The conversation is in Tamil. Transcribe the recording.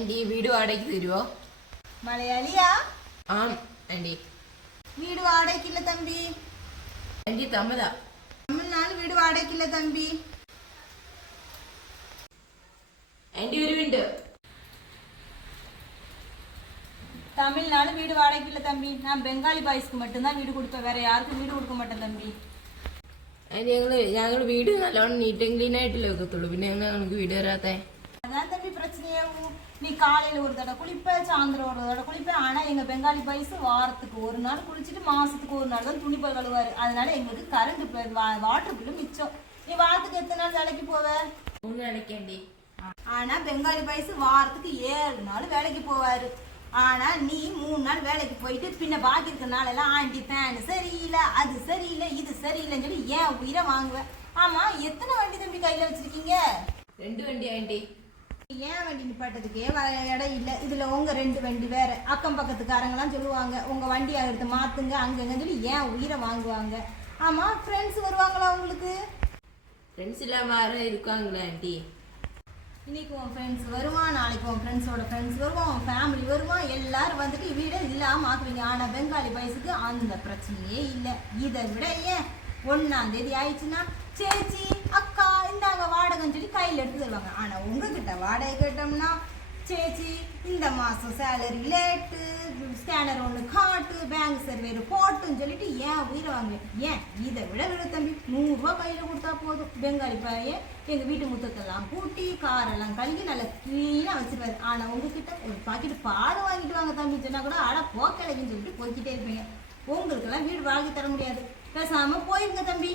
ആന്റി വീട് വാടകയ്ക്ക് തരുവോ? മലയാളിയാ? ആം ആന്റി. വീട് വാടകയ്ക്കില്ല തമ്പി. ആന്റി തമിഴാ. തമിഴ്നാട് വീട് വാടകയ്ക്കില്ല തമ്പി. ആന്റി ഒരു മിനിറ്റ്. தமிழ்நாடு வீடு வாடகைக்கு இல்லை தம்பி. நான் பெங்காலி பாய்ஸ்க்கு மட்டும்தான் வீடு கொடுப்பேன், வேற யாருக்கும் வீடு கொடுக்க மாட்டேன் தம்பி. ആന്റി ഞങ്ങൾ വീട് നല്ലോണം നീറ്റും ക്ലീൻ ആയിട്ടല്ലേ വെക്കത്തുള്ളൂ, പിന്നെ ഞങ്ങൾക്ക് വീട് തരാത്തേ? அதான் தம்பி பிரச்சனையாகும். நீ காலையில ஒரு தடவை குளிப்ப, சாயந்தரம் ஒரு தடவை குளிப்ப. ஆனா எங்க பெங்காலி பாய்ஸ் வாரத்துக்கு ஒரு நாள் குளிச்சுட்டு மாசத்துக்கு ஒரு நாள் தான் துணிப்பை கழுவாரு. அதனால எங்களுக்கு கரண்ட் வாட்டர் பில்லு மிச்சம். நீ வாரத்துக்கு எத்தனை நாள் வேலைக்கு போவ? 3 நாளைக்கு ஆண்டி. ஆனா பெங்காலி பாய்ஸ் வாரத்துக்கு 7 நாள் வேலைக்கு போவாரு. ஆனா நீ 3 நாள் வேலைக்கு போயிட்டு பின்ன பாக்கி இருக்கிற நாளெல்லாம் ஆண்டி ஃபேன் சரியில்லை, அது சரியில்லை, இது சரியில்லைன்னு சொல்லி ஏன் உயிரை வாங்குவேன். ஆமா, எத்தனை வண்டி தம்பி கையில வச்சிருக்கீங்க? 2 வண்டி ஆண்டி. ஏன் வண்டி நிப்பாட்டதுக்கே இடம் இல்லை. இதுல உங்க 2 வண்டி வேற. அக்கம் பக்கத்துக்காரங்களாம் சொல்லுவாங்க உங்க வண்டியை எடுத்து மாத்துங்க அங்கங்கன்னு சொல்லி ஏன் உயிரை வாங்குவாங்க. ஆமா, ஃப்ரெண்ட்ஸ் வருவாங்களா உங்களுக்கு? ஃப்ரெண்ட்ஸ் இல்லாம யாரும் இருக்காங்களா ஆண்டி? இன்னைக்கு உன் ஃப்ரெண்ட்ஸ் வருவான், நாளைக்கு உன் ஃப்ரெண்ட்ஸோட ஃப்ரெண்ட்ஸ் வருவான், உன் ஃபேமிலி வருவான், எல்லாரும் வந்துட்டு வீடை இல்லாம ஆக்குவீங்க. ஆனா பெங்காலி பாய்ஸுக்கு அந்த பிரச்சனையே இல்லை. இதை விட ஏன் 1ஆம் தேதி ஆயிடுச்சுன்னா சேச்சி அக்கா இந்தாங்க வாடகைன்னு சொல்லி கையில் எடுத்து தருவாங்க. ஆனா உங்ககிட்ட வாடகை கேட்டோம்னா சேச்சி இந்த மாசம் சேலரி லேட்டு, ஸ்கேனர் ஒன்று காட்டு, பேங்க் சர்வேரு போட்டுன்னு சொல்லிட்டு ஏன் உயிரை வாங்குவேன். ஏன் இதை விட விட தம்பி 100 ரூபா கையில் கொடுத்தா போதும். பெங்காலி பையன் எங்கள் வீட்டு முத்தத்தெல்லாம் கூட்டி காரெல்லாம் கழுகி நல்லா க்ளீனாக வச்சுருவாரு. ஆனால் உங்ககிட்ட ஒரு பாக்கெட் பால் வாங்கிட்டு வாங்க தம்பி சொன்னா கூட அட போக்கலைக்குன்னு சொல்லிட்டு போய்கிட்டே இருப்பீங்க. உங்களுக்கெல்லாம் வீடு வாங்கி தர முடியாது. பேசாமல் போயிருங்க தம்பி.